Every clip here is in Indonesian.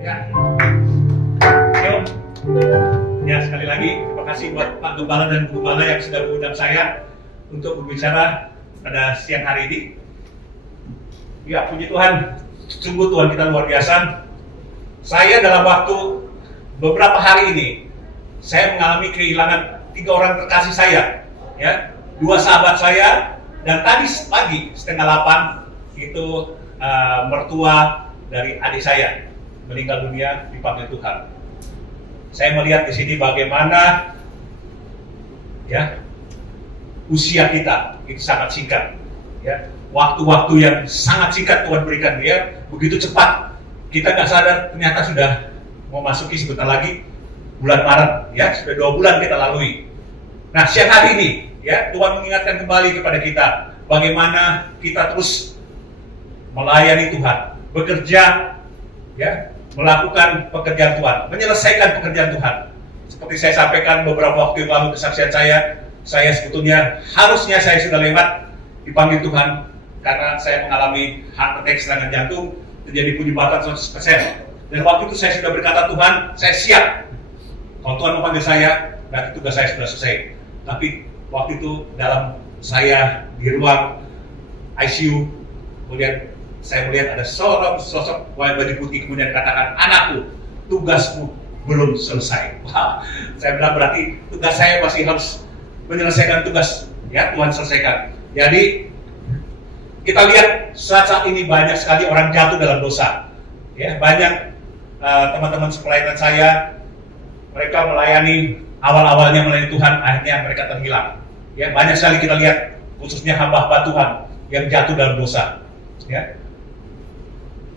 Ya, yuk. Ya, sekali lagi terima kasih buat Pak Gembala dan Bu Gembala yang sudah mengundang saya untuk berbicara pada siang hari ini. Ya, puji Tuhan, sungguh Tuhan kita luar biasa. Saya dalam waktu beberapa hari ini, saya mengalami kehilangan 3 orang terkasih saya, ya, 2 sahabat saya, dan tadi pagi 7:30 itu mertua dari adik saya meninggal dunia dipanggil Tuhan. Saya melihat di sini bagaimana, ya, usia kita itu sangat singkat, ya, waktu-waktu yang sangat singkat Tuhan berikan dia begitu cepat. Kita nggak sadar ternyata sudah mau masuki sebentar lagi bulan Maret, ya, sudah 2 bulan kita lalui. Nah, siang hari ini, ya, Tuhan mengingatkan kembali kepada kita bagaimana kita terus melayani Tuhan, bekerja, ya, melakukan pekerjaan Tuhan, menyelesaikan pekerjaan Tuhan. Seperti saya sampaikan beberapa waktu yang lalu kesaksian saya sebetulnya harusnya saya sudah lewat dipanggil Tuhan karena saya mengalami heart attack, serangan jantung, terjadi penyumbatan 100%. Dan waktu itu saya sudah berkata, Tuhan, saya siap. Kalau Tuhan memanggil saya, berarti tugas saya sudah selesai. Tapi waktu itu dalam saya di ruang ICU, kemudian saya melihat ada seorang sosok baju putih kemudian katakan, anakku, tugasmu belum selesai. Wah, saya bilang berarti tugas saya masih harus menyelesaikan tugas, ya, Tuhan selesaikan. Jadi kita lihat saat ini banyak sekali orang jatuh dalam dosa, ya, banyak teman-teman sepelayanan saya, mereka melayani awal-awalnya melayani Tuhan, akhirnya mereka terhilang. Ya, banyak sekali kita lihat khususnya hamba-hamba Tuhan yang jatuh dalam dosa, ya.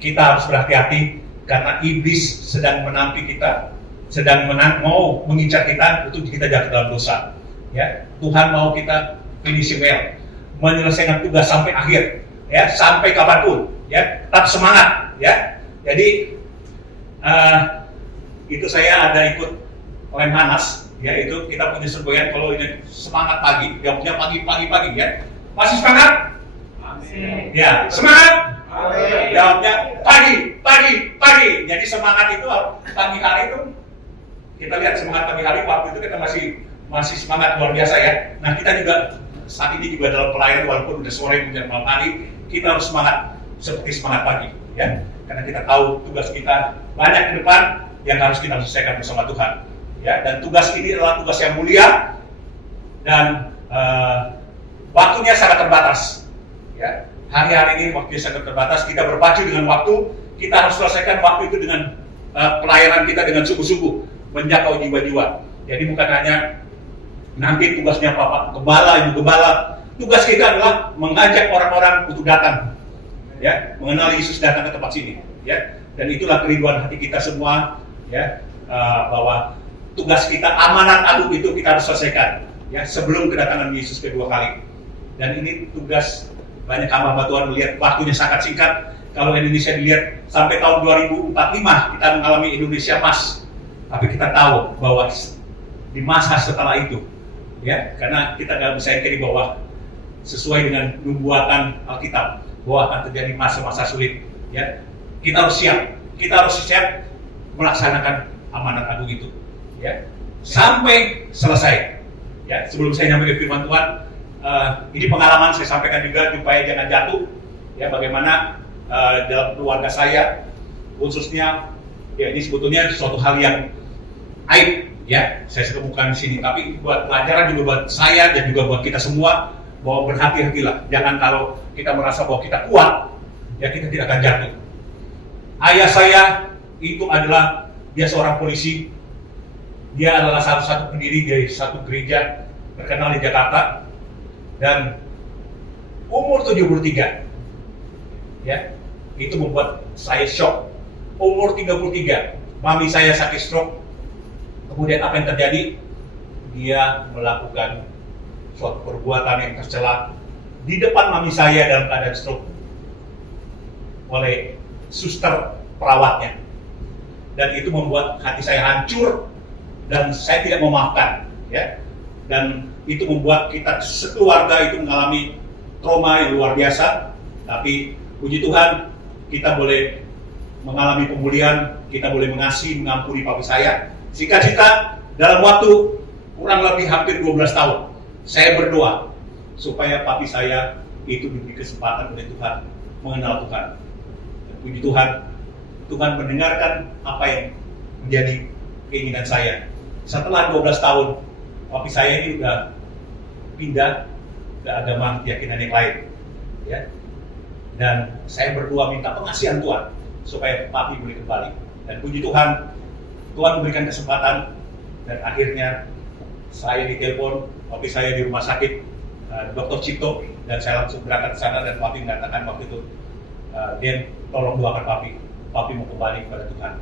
Kita harus berhati-hati karena iblis sedang menanti kita, sedang mau mengincar kita untuk kita jatuh dalam dosa. Ya, Tuhan mau kita finish well, menyelesaikan tugas sampai akhir, ya, sampai kapanpun, ya, tetap semangat, ya. Jadi itu saya ada ikut Lemhanas, ya, itu kita punya semboyan kalau ini semangat pagi, jawabnya pagi, ya. Masih semangat? Amin. Ya, semangat. Amin. Jawabnya pagi. Jadi semangat itu pagi hari itu kita lihat semangat pagi hari, waktu itu kita masih semangat luar biasa, ya. Nah, kita juga saat ini juga dalam pelayanan walaupun udah sore kemudian malam hari, kita harus semangat seperti semangat pagi, ya. Karena kita tahu tugas kita banyak ke depan yang harus kita selesaikan bersama Tuhan, ya. Dan tugas ini adalah tugas yang mulia dan waktunya sangat terbatas, ya. Hari-hari ini waktunya sangat terbatas, kita berpacu dengan waktu, kita harus selesaikan waktu itu dengan pelayanan kita dengan sungguh-sungguh, menjangkau jiwa-jiwa. Jadi bukan hanya nanti tugasnya Bapak Gembala, Ibu Gembala, tugas kita adalah mengajak orang-orang untuk datang, ya, mengenal Yesus datang ke tempat sini, ya. Dan itulah kerinduan hati kita semua, ya, bahwa tugas kita, amanat agung itu kita harus selesaikan, ya, sebelum kedatangan Yesus kedua kali. Dan ini tugas banyak hamba Tuhan melihat waktunya sangat singkat. Kalau Indonesia dilihat sampai tahun 2045 kita mengalami Indonesia emas. Tapi kita tahu bahwa di masa setelah itu, ya, karena kita nggak bisa ingkari bahwa sesuai dengan nubuatan Alkitab bahwa akan terjadi masa-masa sulit, ya. Kita harus siap melaksanakan amanat agung itu, ya, sampai selesai. Ya, sebelum saya nyampe ke firman Tuhan, ini pengalaman saya sampaikan juga supaya jangan jatuh, ya, bagaimana dalam keluarga saya khususnya, ya, ini sebetulnya suatu hal yang aib, ya, saya ketemukan di sini, tapi buat pelajaran juga buat saya dan juga buat kita semua bahwa berhati-hatilah, jangan kalau kita merasa bahwa kita kuat, ya, kita tidak akan jatuh. Ayah saya itu adalah dia seorang polisi, dia adalah satu pendiri dari satu gereja terkenal di Jakarta. Dan umur 73, ya, itu membuat saya shock. Umur 33, mami saya sakit stroke. Kemudian apa yang terjadi? Dia melakukan suatu perbuatan yang tercela di depan mami saya dalam keadaan stroke oleh suster perawatnya. Dan itu membuat hati saya hancur dan saya tidak memaafkan, ya. Dan itu membuat kita sekeluarga itu mengalami trauma yang luar biasa. Tapi puji Tuhan, kita boleh mengalami pemulihan, kita boleh mengasihi, mengampuni papi saya. Singkat cerita, dalam waktu kurang lebih hampir 12 tahun, saya berdoa supaya papi saya itu diberi kesempatan oleh Tuhan mengenal Tuhan. Dan puji Tuhan, Tuhan mendengarkan apa yang menjadi keinginan saya. Setelah 12 tahun, papi saya ini udah pindah ke agama keyakinan yang lain, ya. Dan saya berdoa minta pengasihan Tuhan supaya papi boleh kembali. Dan puji Tuhan, Tuhan memberikan kesempatan dan akhirnya saya ditelepon, papi saya di rumah sakit, Dr. Cipto, dan saya langsung berangkat ke sana dan papi mengatakan waktu itu, Den, tolong doakan papi mau kembali kepada Tuhan.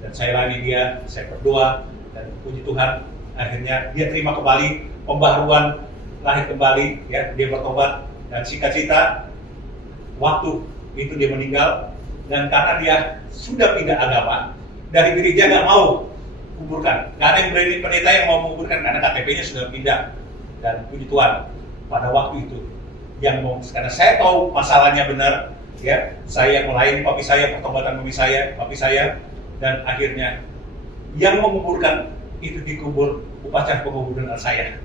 Dan saya layani dia, saya berdoa, dan puji Tuhan, akhirnya dia terima kembali pembaharuan, lahir kembali, ya, dia bertobat. Dan singkat cerita, waktu itu dia meninggal, dan karena dia sudah pindah agama, dari gereja nggak mau kuburkan, nggak ada yang berani pendeta yang mau menguburkan karena KTP-nya sudah pindah. Dan puji Tuhan, pada waktu itu yang mau, karena saya tahu masalahnya benar, ya, saya melayani papi saya, pertobatan papi saya, dan akhirnya yang menguburkan itu dikubur upacara penguburan saya,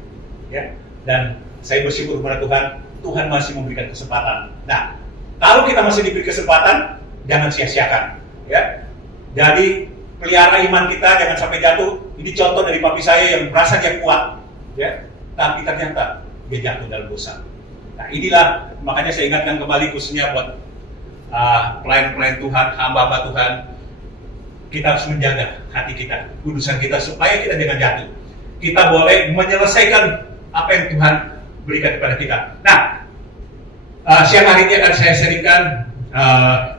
ya. Dan saya bersyukur kepada Tuhan, Tuhan masih memberikan kesempatan. Nah, kalau kita masih diberi kesempatan, jangan sia-siakan, ya. Jadi pelihara iman kita, jangan sampai jatuh. Ini contoh dari papi saya yang merasa dia kuat, ya, tapi ternyata dia jatuh dalam dosa. Nah, inilah makanya saya ingatkan kembali khususnya buat pelayan-pelayan Tuhan, hamba-hamba Tuhan, kita harus menjaga hati kita, kudusan kita, supaya kita jangan jatuh. Kita boleh menyelesaikan apa yang Tuhan berikan kepada kita. Nah, siang hari ini akan saya sharingkan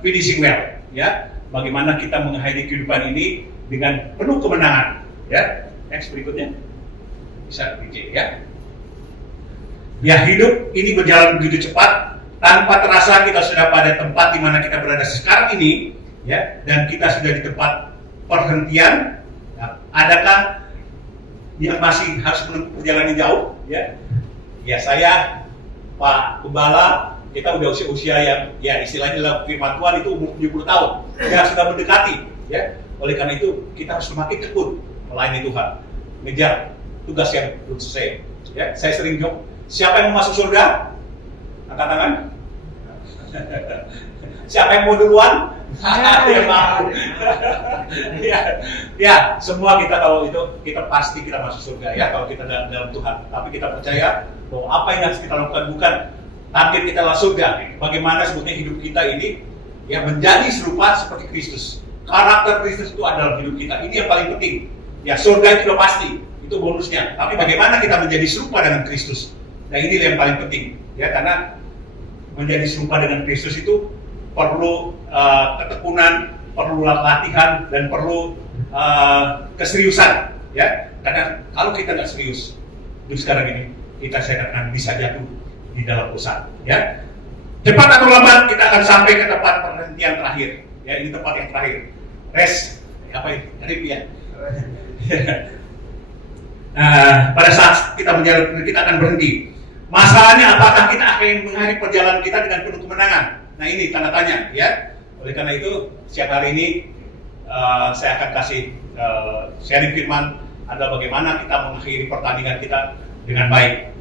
finishing well, ya, bagaimana kita mengakhiri kehidupan ini dengan penuh kemenangan, ya. Next berikutnya bisa DJ, ya. Ya, hidup ini berjalan begitu cepat, tanpa terasa kita sudah pada tempat di mana kita berada sekarang ini, ya, dan kita sudah di tempat perhentian. Nah, adakah yang masih harus menempuh perjalanan jauh, ya? Ya, saya, Pak Gembala, kita udah usia yang, ya, istilahnya dalam firman Tuhan itu umur 70 tahun, ya, sudah mendekati, ya. Oleh karena itu kita harus semakin tekun melayani Tuhan, ngejar tugas yang belum selesai, ya. Saya sering jawab, siapa yang mau masuk surga? Angkat tangan. Siapa yang mau duluan? Yang mau. Ya, semua kita tahu itu, kita pasti kita masuk surga, ya, kalau kita dalam Tuhan. Tapi kita percaya bahwa apa yang harus kita lakukan bukan target kita adalah surga. Bagaimana sebetulnya hidup kita ini, ya, menjadi serupa seperti Kristus. Karakter Kristus itu adalah hidup kita. Ini yang paling penting. Ya, surga itu udah pasti, itu bonusnya. Tapi bagaimana kita menjadi serupa dengan Kristus? Nah, ini yang paling penting, ya, karena menjadi serupa dengan Kristus itu perlu ketekunan, perlu latihan, dan perlu keseriusan, ya. Karena kalau kita nggak serius, untuk sekarang ini kita akan bisa jatuh di dalam dosa, ya. Cepat atau lambat kita akan sampai ke tempat perhentian terakhir, ya. Ini tempat yang terakhir, rest, apa ini? Trip, ya. Pada saat kita berjalan, kita akan berhenti. Masalahnya apakah kita akan mengakhiri perjalanan kita dengan penuh kemenangan? Nah, ini tanda tanya, ya. Oleh karena itu, siang hari ini saya akan kasih sharing firman adalah bagaimana kita mengakhiri pertandingan kita dengan baik.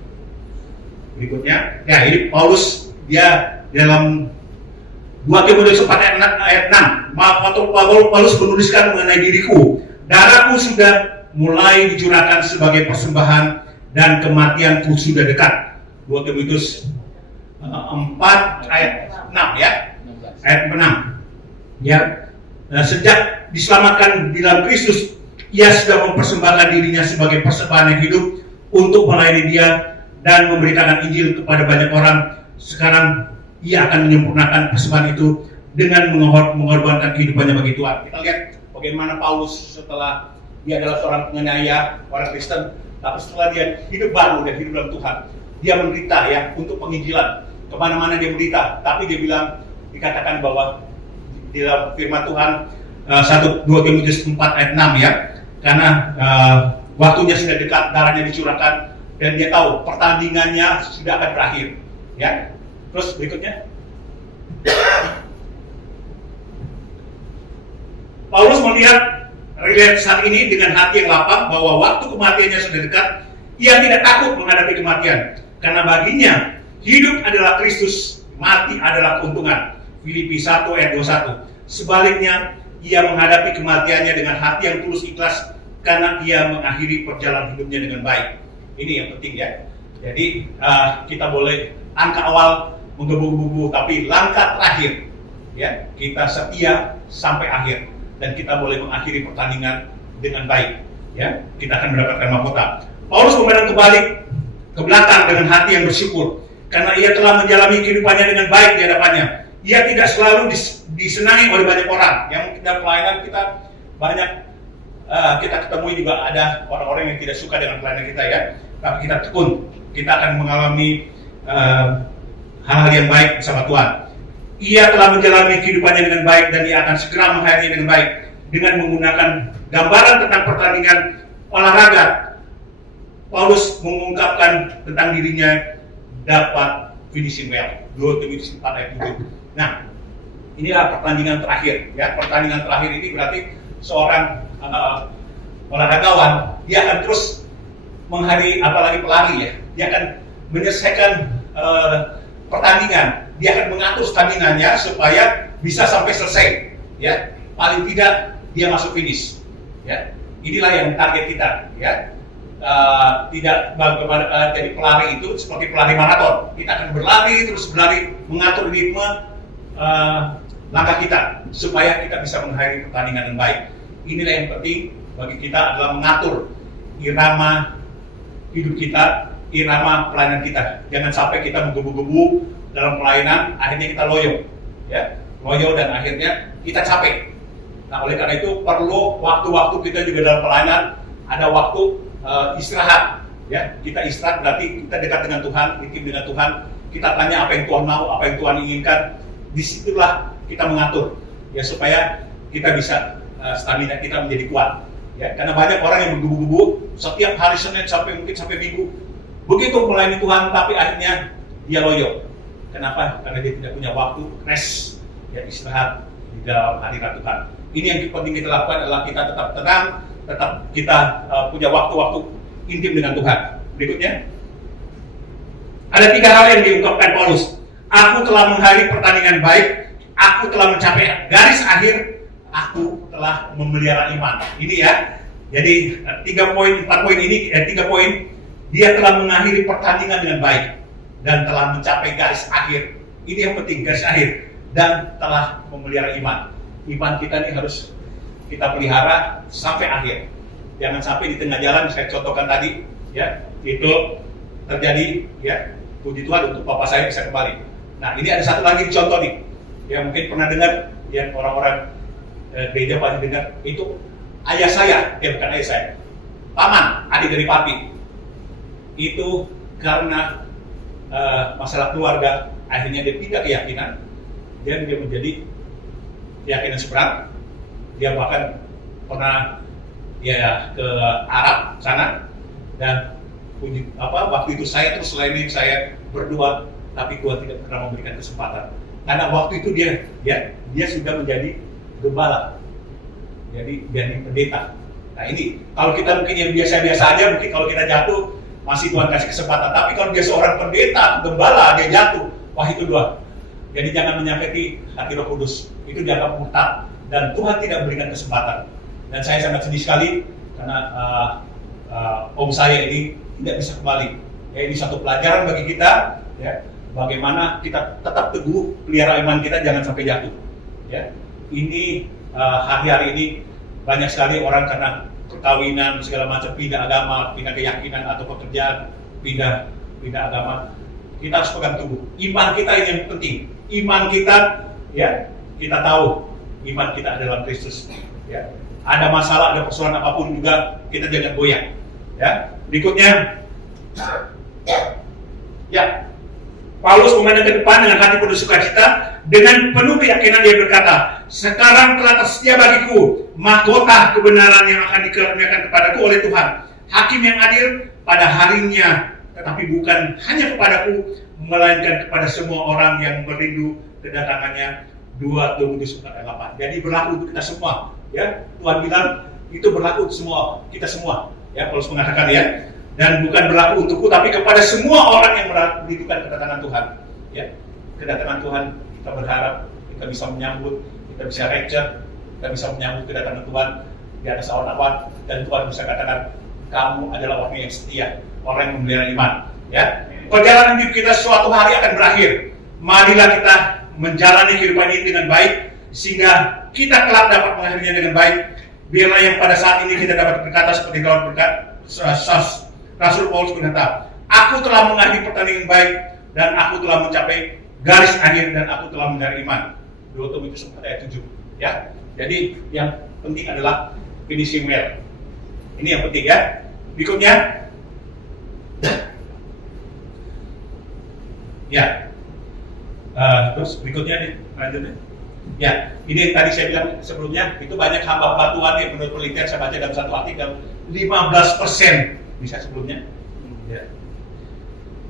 Berikutnya, ya, ini Paulus, dia dalam 2 Timotius 4 ayat 6, waktu Paulus menuliskan mengenai diriku, darahku sudah mulai dicurahkan sebagai persembahan dan kematianku sudah dekat. 2 Timotius 4 ayat 6, ya, ayat 6, ya. Sejak diselamatkan di dalam Kristus, ia sudah mempersembahkan dirinya sebagai persembahan yang hidup untuk melayani dia dan memberitakan Injil kepada banyak orang. Sekarang ia akan menyempurnakan persembahan itu dengan mengorbankan kehidupannya bagi Tuhan. Kita lihat bagaimana Paulus setelah dia adalah seorang penganiaya orang Kristen, tapi setelah dia hidup baru dan hidup dalam Tuhan, dia menderita, ya, untuk penginjilan. Kemana-mana dia menderita, tapi dia bilang, dikatakan bahwa di dalam firman Tuhan 2 Timotius 4 ayat 6, ya, karena waktunya sudah dekat, darahnya dicurahkan, dan dia tahu pertandingannya sudah akan berakhir, ya. Terus berikutnya, Paulus melihat relate saat ini dengan hati yang lapang bahwa waktu kematiannya sudah dekat. Ia tidak takut menghadapi kematian karena baginya hidup adalah Kristus, mati adalah keuntungan. Filipi 1 ayat 21. Sebaliknya, ia menghadapi kematiannya dengan hati yang tulus ikhlas karena ia mengakhiri perjalanan hidupnya dengan baik. Ini yang penting ya. Jadi kita boleh angka awal menggebu-gebu, tapi langkah terakhir ya kita setia sampai akhir dan kita boleh mengakhiri pertandingan dengan baik. Ya, kita akan mendapatkan mahkota. Paulus memandang kebalik ke belakang dengan hati yang bersyukur karena ia telah menjalani kehidupannya dengan baik di hadapannya. Ia tidak selalu disenangi oleh banyak orang. Yang mungkin dalam pelayanan kita banyak kita ketemui juga ada orang-orang yang tidak suka dengan pelayanan kita ya. Tapi kita tekun, kita akan mengalami hal-hal yang baik bersama Tuhan. Ia telah menjalani kehidupannya dengan baik dan ia akan segera mengakhirinya dengan baik dengan menggunakan gambaran tentang pertandingan olahraga. Paulus mengungkapkan tentang dirinya dapat finishing well. 2 Timotius 4 ayat 7. Nah, inilah pertandingan terakhir. Ya, pertandingan terakhir ini berarti seorang olahragawan dia akan terus menghadapi apalagi pelari ya. Dia akan menyelesaikan pertandingan. Dia akan mengatur stamina-nya supaya bisa sampai selesai. Ya, paling tidak dia masuk finish. Ya, inilah yang target kita. Ya. Tidak bagaimana jadi pelari itu seperti pelari maraton. Kita akan berlari terus berlari mengatur ritme langkah kita supaya kita bisa mengakhiri pertandingan dengan baik. Inilah yang penting bagi kita adalah mengatur irama hidup kita, irama pelayanan kita. Jangan sampai kita menggebu-gebu dalam pelayanan, akhirnya kita loyo, ya, loyo dan akhirnya kita capek. Nah, oleh karena itu perlu waktu-waktu kita juga dalam pelayanan ada waktu istirahat, ya. Kita istirahat berarti kita dekat dengan Tuhan, intim dengan Tuhan. Kita tanya apa yang Tuhan mau, apa yang Tuhan inginkan. Disitulah kita mengatur, ya, supaya kita bisa stamina kita menjadi kuat. Ya, karena banyak orang yang menggebu-gebu setiap hari Senin sampai Minggu. Begitu melayani Tuhan, tapi akhirnya dia loyo. Kenapa? Karena dia tidak punya waktu rest, ya, istirahat di dalam hadirat Tuhan. Ini yang penting kita lakukan adalah kita tetap tenang, tetap kita punya waktu-waktu intim dengan Tuhan. Berikutnya, ada 3 hal yang diungkapkan Paulus. Aku telah mengakhiri pertandingan baik, aku telah mencapai garis akhir, aku telah memelihara iman. Ini ya. Jadi 3 poin, 4 poin ini, 3 poin. Dia telah mengakhiri pertandingan dengan baik dan telah mencapai garis akhir. Ini yang penting, garis akhir, dan telah memelihara iman. Iman kita ini harus kita pelihara sampai akhir. Jangan sampai di tengah jalan, saya contohkan tadi, ya, itu terjadi, ya, puji Tuhan untuk bapak saya bisa kembali. Nah, ini ada satu lagi contoh nih, yang mungkin pernah dengar, yang orang-orang gereja pasti dengar, itu ayah saya, bukan ayah saya, paman, adik dari papi. Itu karena masalah keluarga, akhirnya dia pindah keyakinan, dan dia menjadi keyakinan seberang. Dia bahkan pernah ya ke Arab sana, dan waktu itu saya terus selain saya berdoa, tapi Tuhan tidak pernah memberikan kesempatan. Karena waktu itu dia sudah menjadi gembala, jadi pendeta. Nah, ini kalau kita mungkin yang biasa-biasa aja, mungkin kalau kita jatuh masih Tuhan kasih kesempatan. Tapi kalau dia seorang pendeta, gembala, dia jatuh, wah itu doa. Jadi jangan menyakiti hati Roh Kudus, itu dianggap murtad. Dan Tuhan tidak memberikan kesempatan. Dan saya sangat sedih sekali karena om saya ini tidak bisa kembali. Ya, ini satu pelajaran bagi kita, ya, bagaimana kita tetap teguh pelihara iman kita, jangan sampai jatuh. Ya, ini hari-hari ini banyak sekali orang karena perkawinan segala macam pindah agama, pindah keyakinan atau pekerjaan, pindah agama. Kita harus pegang teguh. Iman kita ini yang penting. Iman kita, ya, kita tahu iman kita ada dalam Kristus. Ya. Ada masalah, ada persoalan apapun juga, kita jangan goyang. Ya. Berikutnya, ya, Paulus memandang ke depan dengan hati penuh sukacita, dengan penuh keyakinan dia berkata, sekarang telah tersedia bagiku mahkota kebenaran yang akan dikaruniakan kepadaku oleh Tuhan, Hakim yang adil pada harinya, tetapi bukan hanya kepadaku, melainkan kepada semua orang yang merindu kedatangannya. 2 Timotius 4:8. Jadi berlaku untuk kita semua, Ya, Tuhan bilang itu berlaku untuk semua kita semua. Ya, Paulus mengatakan ya, dan bukan berlaku untukku tapi kepada semua orang yang merindukan kedatangan Tuhan. Ya, kedatangan Tuhan kita berharap kita bisa menyambut, kita bisa rapture, kita bisa menyambut kedatangan Tuhan di atas awan-awan, dan Tuhan bisa katakan kamu adalah orang yang setia, orang yang memelihara iman. Ya, perjalanan hidup kita suatu hari akan berakhir. Marilah kita menjalani kehidupan ini dengan baik sehingga kita kelak dapat mengakhirinya dengan baik. Biarlah yang pada saat ini kita dapat berkata seperti Daud berkata, Rasul Paulus berkata, aku telah mengakhiri pertandingan baik dan aku telah mencapai garis akhir dan aku telah mencari iman. 2 Timotius 4 ayat 7. Ya, jadi yang penting adalah finishing well. Ini yang penting ya. Berikutnya, ya, terus berikutnya nih, lanjutnya. Ya, ini tadi saya bilang sebelumnya, itu banyak hamba Tuhan yang menurut penelitian saya baca dalam satu artikel 15% bisa sebelumnya. Ya.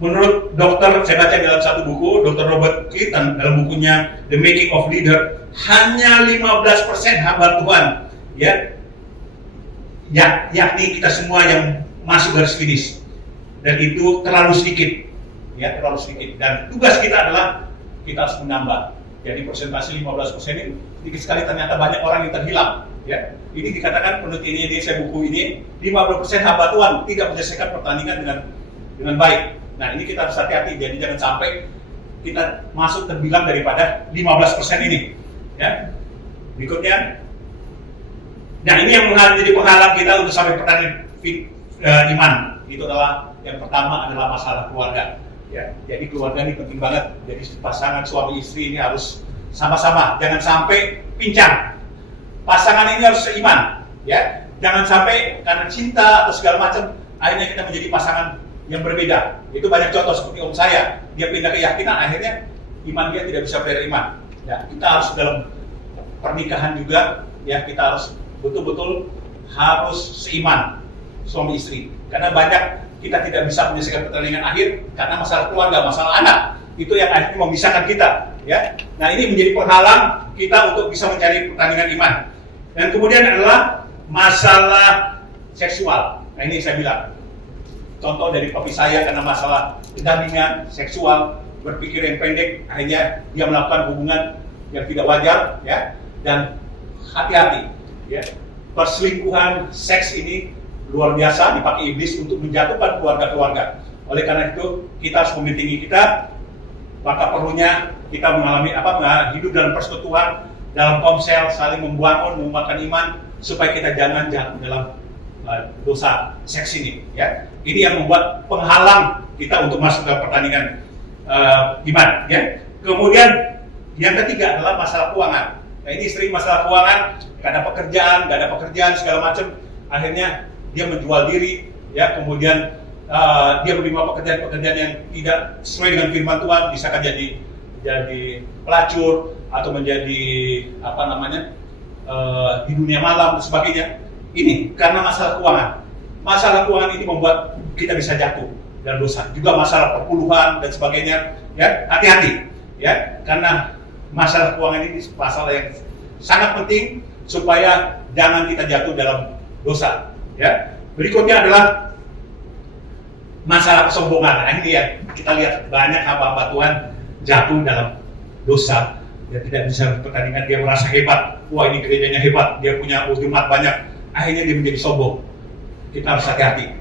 Menurut dokter, saya baca dalam satu buku, Dr. Robert Clinton dalam bukunya The Making of Leader, hanya 15% hamba Tuhan, ya, yakni kita semua yang masuk garis finish, dan itu terlalu sedikit, ya, terlalu sedikit. Dan tugas kita adalah kita harus menambah. Jadi persentase 15% ini sedikit sekali, ternyata banyak orang yang terhilang. Ya, ini dikatakan penelitiannya di saya buku ini, 50% hamba Tuhan tidak menyelesaikan pertandingan dengan baik. Nah, ini kita harus hati-hati, jadi jangan sampai kita masuk terbilang daripada 15% ini. Ya, berikutnya, nah ini yang menjadi penghalang kita untuk sampai pertandingan iman. Itu adalah yang pertama adalah masalah keluarga. Ya, jadi keluarga ini penting banget. Jadi pasangan suami istri ini harus sama-sama, jangan sampai pincang. Pasangan ini harus seiman, ya. Jangan sampai karena cinta atau segala macam akhirnya kita menjadi pasangan yang berbeda. Itu banyak contoh seperti om saya, dia pindah keyakinan, akhirnya iman dia tidak bisa beriman. Ya, kita harus dalam pernikahan juga, ya, kita harus betul-betul harus seiman suami istri. Karena banyak kita tidak bisa menyelesaikan pertandingan akhir karena masalah keluarga, masalah anak. Itu yang akhirnya memisahkan kita, ya. Nah, ini menjadi penghalang kita untuk bisa mencari pertandingan iman. Dan kemudian adalah masalah seksual. Nah, ini saya bilang contoh dari papi saya, karena masalah pendampingan seksual, berpikir yang pendek, akhirnya dia melakukan hubungan yang tidak wajar, ya. Dan hati-hati, ya. Perselingkuhan seks ini luar biasa dipakai iblis untuk menjatuhkan keluarga-keluarga. Oleh karena itu kita harus membentengi kita, maka perlunya kita mengalami hidup dalam persekutuan, dalam komsel, saling membangun, menguatkan iman supaya kita jangan jatuh dalam dosa seks ini. Ya, ini yang membuat penghalang kita untuk masuk dalam pertandingan iman. Ya, kemudian yang ketiga adalah masalah keuangan. Nah, ini sering masalah keuangan, gak ada pekerjaan segala macam, akhirnya dia menjual diri, ya, kemudian dia menerima pekerjaan-pekerjaan yang tidak sesuai dengan firman Tuhan, misalkan jadi pelacur atau menjadi di dunia malam dan sebagainya. Ini karena masalah keuangan. Masalah keuangan ini membuat kita bisa jatuh dalam dosa. Juga masalah perpuluhan dan sebagainya. Ya, hati-hati, ya, karena masalah keuangan ini masalah yang sangat penting supaya jangan kita jatuh dalam dosa. Ya, berikutnya adalah masalah kesombongan. Nah, ini ya, kita lihat banyak hamba-hamba Tuhan jatuh dalam dosa. Dia tidak bisa pertandingan, dia merasa hebat. Wah, ini gerejanya hebat, dia punya jemaat banyak. Akhirnya dia menjadi sombong. Kita harus hati-hati.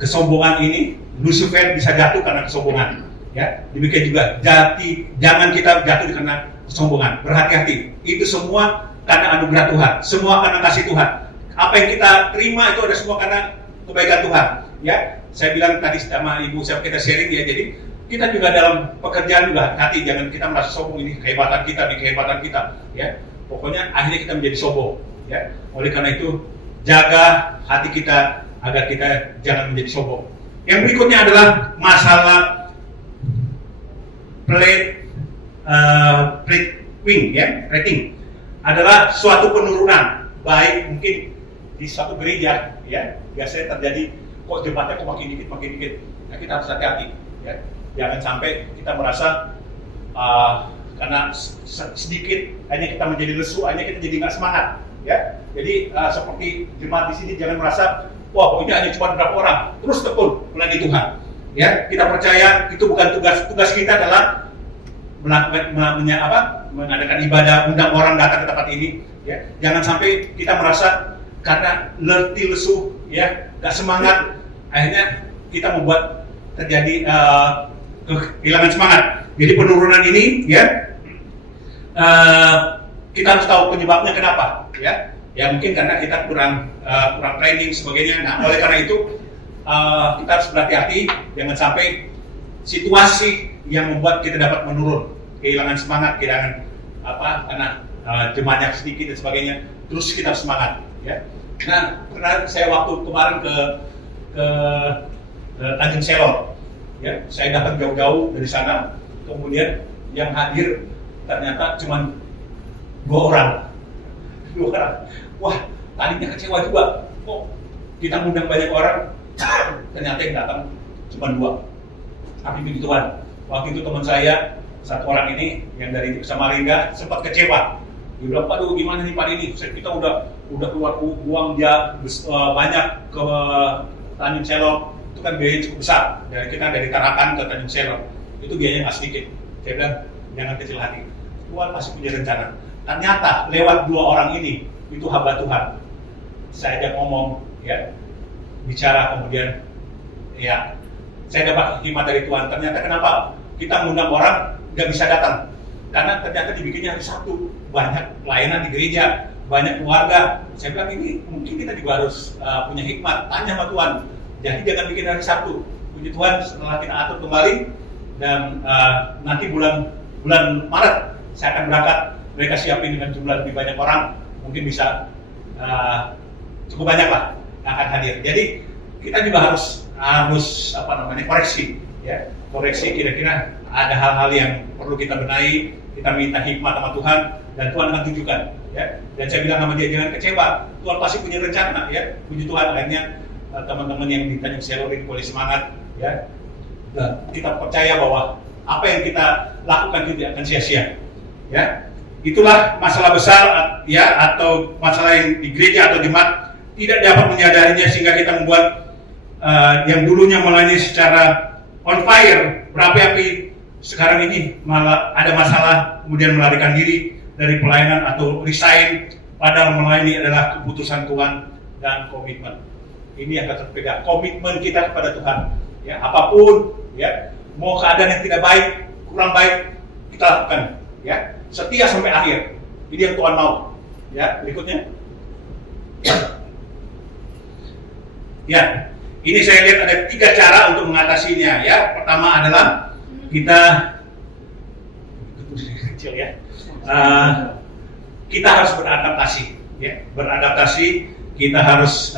Kesombongan ini, Lucifer bisa jatuh karena kesombongan. Ya, demikian juga jangan kita jatuh karena kesombongan. Berhati-hati. Itu semua karena anugerah Tuhan, semua karena kasih Tuhan. Apa yang kita terima itu ada semua karena kebaikan Tuhan. Ya, saya bilang tadi sama ibu saya, kita sharing ya. Jadi kita juga dalam pekerjaan juga hati, jangan kita merasa sombong, ini kehebatan kita. Ya, pokoknya akhirnya kita menjadi sombong. Ya, oleh karena itu jaga hati kita agar kita jangan menjadi sombong. Yang berikutnya adalah masalah rating adalah suatu penurunan, baik mungkin di suatu gereja, ya, biasanya terjadi kok jemaatnya makin dikit. Nah, kita harus hati-hati, ya, jangan sampai kita merasa karena sedikit hanya kita menjadi lesu, hanya kita jadi nggak semangat. ya. Jadi seperti jemaat di sini jangan merasa wah ini hanya cuma berapa orang, terus tekun melayani Tuhan. Ya, kita percaya itu bukan tugas kita adalah mengadakan ibadah, undang orang datang ke tempat ini. Ya, jangan sampai kita merasa karena letih lesu, ya, nggak semangat, akhirnya kita membuat terjadi kehilangan semangat. Jadi penurunan ini, ya, kita harus tahu penyebabnya kenapa, ya. Ya mungkin karena kita kurang training sebagainya. Nah, oleh karena itu kita harus berhati-hati jangan sampai situasi yang membuat kita dapat menurun, kehilangan semangat, kehilangan karena jemaatnya sedikit dan sebagainya. Terus kita harus semangat, ya. Nah, karena saya waktu kemarin ke Tanjung Selor, ya, saya datang jauh-jauh dari sana, kemudian yang hadir ternyata cuma 2 orang. Wah, tadinya kecewa juga. Kok kita ngundang banyak orang, ternyata yang datang cuma 2. Tapi begitu Tuhan. Waktu itu teman saya, 1 orang ini yang dari Samarinda sempat kecewa. Dia bilang, "Aduh, gimana nih Pak ini? Kita udah keluar uang dia banyak ke Tanjung Selor. Itu kan biayanya cukup besar. Dari Tarakan ke Tanjung Selor. Itu biayanya nggak sedikit." Saya bilang, "Jangan kecil hati. Tuhan pasti punya rencana." Ternyata lewat 2 orang ini, itu hamba Tuhan. Saya ajak ngomong, ya, bicara, kemudian, ya, saya dapat hikmat dari Tuhan. Ternyata kenapa kita mengundang orang nggak bisa datang? Karena ternyata dibikinnya hari Sabtu, banyak pelayanan di gereja, banyak keluarga. Saya bilang ini mungkin kita juga harus punya hikmat, tanya sama Tuhan. Jadi jangan bikin hari Sabtu. Puji Tuhan, setelah kita atur kembali dan nanti bulan Maret saya akan berangkat. Mereka siapin dengan jumlah lebih banyak orang, mungkin bisa cukup banyak lah yang akan hadir. Jadi kita juga harus koreksi, ya, koreksi kira-kira ada hal-hal yang perlu kita benahi, kita minta hikmat sama Tuhan dan Tuhan akan tunjukkan, ya. Dan saya bilang sama dia jangan kecewa, Tuhan pasti punya rencana, ya. Puji Tuhan akhirnya teman-teman yang di Tanjung Selor ini boleh semangat, ya. Dan kita percaya bahwa apa yang kita lakukan tidak akan sia-sia, ya. Itulah masalah besar, ya, atau masalah yang di gereja atau jemaat tidak dapat menyadarinya sehingga kita membuat yang dulunya melayani secara on fire, berapi-api, sekarang ini malah ada masalah, kemudian melarikan diri dari pelayanan atau resign, padahal melayani adalah keputusan Tuhan dan komitmen. Ini yang akan terpegang, komitmen kita kepada Tuhan, ya, apapun, ya, mau keadaan yang tidak baik, kurang baik, kita lakukan, ya. Setia sampai akhir. Ini yang Tuhan mau. Ya, berikutnya. Ya, ini saya lihat ada 3 cara untuk mengatasinya. Ya, pertama adalah kita kecil, ya. Kita harus beradaptasi. Ya, beradaptasi. Kita harus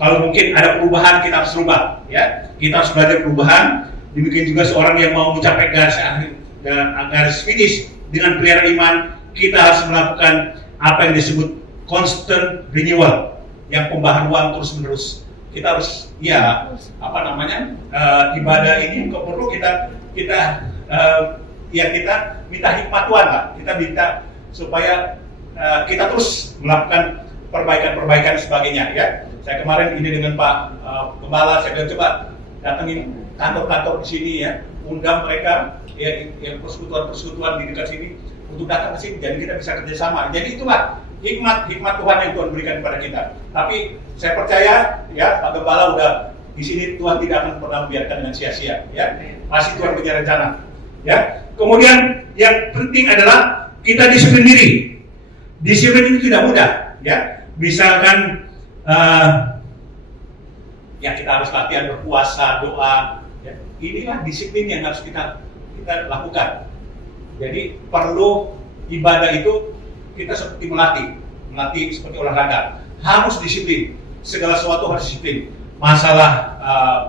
kalau mungkin ada perubahan kita harus rubah. Ya, kita harus belajar perubahan. Demikian juga seorang yang mau mencapai garis akhir dan garis finish dengan pelihara iman, kita harus melakukan apa yang disebut constant renewal, yang pembaharuan terus-menerus. Kita harus, ya, ibadah ini kok perlu kita minta hikmat Tuhan lah. Kita minta supaya kita terus melakukan perbaikan sebagainya, ya. Saya kemarin ini dengan Pak Gembala, saya bilang coba datengin kantor-kantor di sini, ya, undang mereka, ya, yang persekutuan di dekat sini untuk datang ke sini, jadi kita bisa kerjasama. Jadi itulah hikmat Tuhan yang Tuhan berikan kepada kita. Tapi saya percaya, ya, Pak Gembala udah di sini, Tuhan tidak akan pernah membiarkan dengan sia-sia, ya. Pasti Tuhan punya rencana, ya. Kemudian yang penting adalah kita disiplin diri. Disiplin itu tidak mudah, ya. Misalkan ya kita harus latihan berpuasa, doa, ya. Inilah disiplin yang harus kita lakukan. Jadi perlu ibadah itu kita seperti melatih seperti olahraga, harus disiplin. Segala sesuatu harus disiplin. Masalah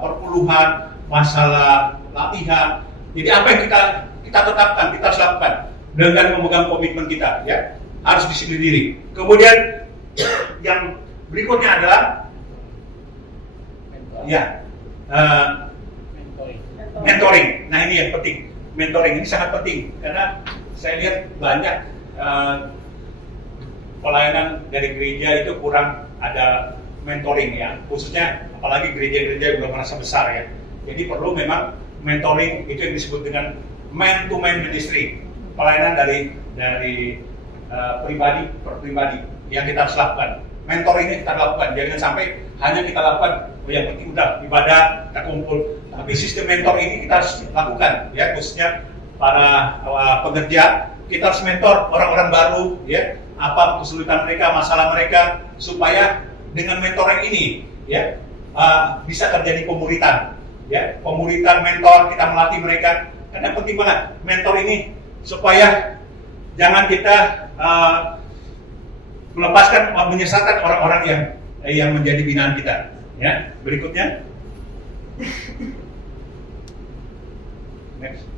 perpuluhan, masalah latihan. Jadi apa yang kita tetapkan, kita harus lakukan dengan memegang komitmen kita, ya. Harus disiplin diri. Kemudian yang berikutnya adalah mentoring. Nah, ini yang penting. Mentoring ini sangat penting karena saya lihat banyak pelayanan dari gereja itu kurang ada mentoring ya, khususnya apalagi gereja-gereja yang belum merasa besar ya. Jadi perlu memang mentoring, itu yang disebut dengan man to man ministry, pelayanan dari pribadi per pribadi yang kita harus lakukan. Mentoringnya kita lakukan, jangan sampai hanya kita lakukan yang penting udah ibadah, kita kumpul, tapi sistem mentor ini kita harus lakukan ya, khususnya para pekerja, kita harus mentor orang-orang baru ya, apa kesulitan mereka, masalah mereka, supaya dengan mentoring ini ya bisa terjadi pemuritan ya, pemuritan mentor, kita melatih mereka. Karena penting banget mentor ini supaya jangan kita melepaskan, menyesatkan orang-orang yang menjadi binaan kita. Ya, berikutnya. Next.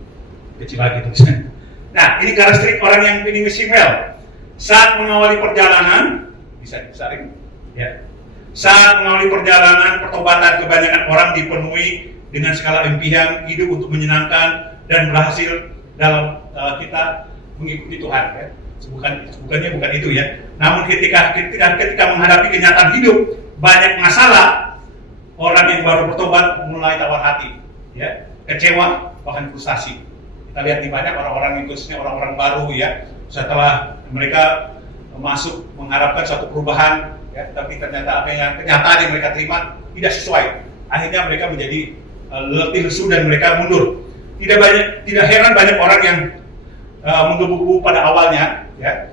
Kecil lagi tulisannya. Nah, ini karakteristik orang yang pinimis well. Saat mengawali perjalanan, bisa disaring. Ya. Saat mengawali perjalanan pertobatan, kebanyakan orang dipenuhi dengan segala impian hidup untuk menyenangkan dan berhasil dalam kita mengikuti Tuhan. Ya. Bukan itu ya. Namun ketika menghadapi kenyataan hidup, banyak masalah, orang yang baru bertobat mulai tawar hati, ya, kecewa, bahkan frustasi. Kita lihat di banyak orang-orang, khususnya orang-orang baru ya, setelah mereka masuk mengharapkan suatu perubahan, ya, tapi ternyata apa yang kenyataan yang mereka terima tidak sesuai. Akhirnya mereka menjadi letih lesu dan mereka mundur. Tidak heran banyak orang yang menggebu-gebu pada awalnya, ya.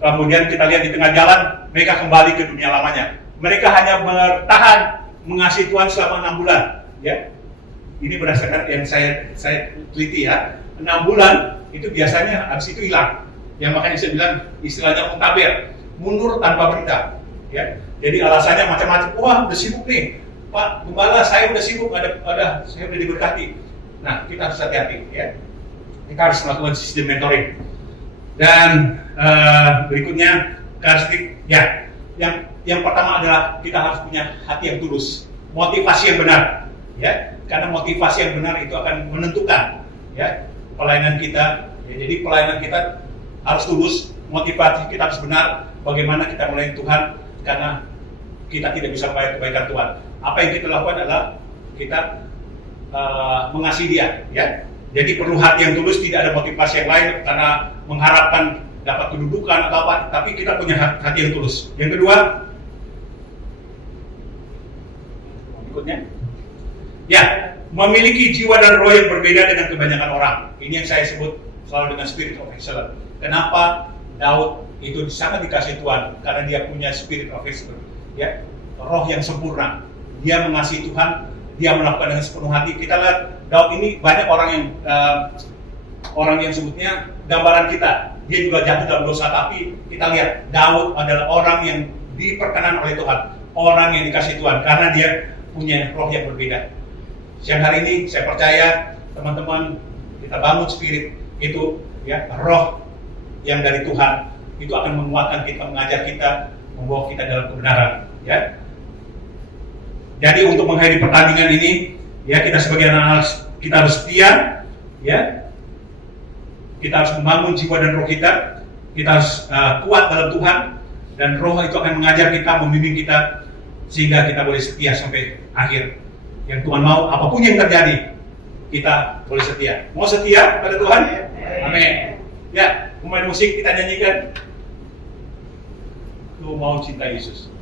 Kemudian kita lihat di tengah jalan mereka kembali ke dunia lamanya. Mereka hanya bertahan mengasihi Tuhan selama 6 bulan, ya. Ini berdasarkan yang saya teliti ya. 6 bulan itu biasanya habis itu hilang. Yang makanya saya bilang istilahnya muntaber, mundur tanpa berita, ya. Jadi alasannya macam-macam. Wah, udah sibuk nih, Pak Gembala, saya udah sibuk, saya udah diberkati. Nah, kita harus hati-hati, ya. Kita harus melakukan sistem mentoring. Dan berikutnya karakteristik ya, yang pertama adalah kita harus punya hati yang tulus, motivasi yang benar, ya. Karena motivasi yang benar itu akan menentukan, ya, pelayanan kita. Ya, jadi pelayanan kita harus tulus, motivasi kita harus benar. Bagaimana kita melayani Tuhan? Karena kita tidak bisa bayar kebaikan Tuhan. Apa yang kita lakukan adalah kita mengasihi Dia, ya. Jadi perlu hati yang tulus, tidak ada motivasi yang lain karena mengharapkan dapat kedudukan atau apa, tapi kita punya hati yang tulus. Yang kedua, berikutnya, ya, memiliki jiwa dan roh yang berbeda dengan kebanyakan orang. Ini yang saya sebut selalu dengan spirit of excellence. Kenapa Daud itu sangat dikasih Tuhan? Karena dia punya spirit of excellence, ya, roh yang sempurna. Dia mengasihi Tuhan, dia melakukan dengan sepenuh hati. Kita lihat Daud ini banyak orang yang sebutnya gambaran kita. Dia juga jatuh dalam dosa, tapi kita lihat Daud adalah orang yang diperkenan oleh Tuhan, orang yang dikasih Tuhan karena dia punya roh yang berbeda. Siang hari ini saya percaya teman-teman kita bangun spirit itu, ya, roh yang dari Tuhan itu akan menguatkan kita, mengajar kita, membawa kita dalam kebenaran, ya. Jadi untuk menghadapi pertandingan ini, ya, kita sebagai anak kita harus setia, ya. Kita harus membangun jiwa dan roh kita harus kuat dalam Tuhan, dan roh itu akan mengajar kita, membimbing kita, sehingga kita boleh setia sampai akhir. Yang Tuhan mau, apapun yang terjadi, kita boleh setia. Mau setia pada Tuhan? Amin. Ya, pemain musik kita nyanyikan. Lu mau cinta Yesus.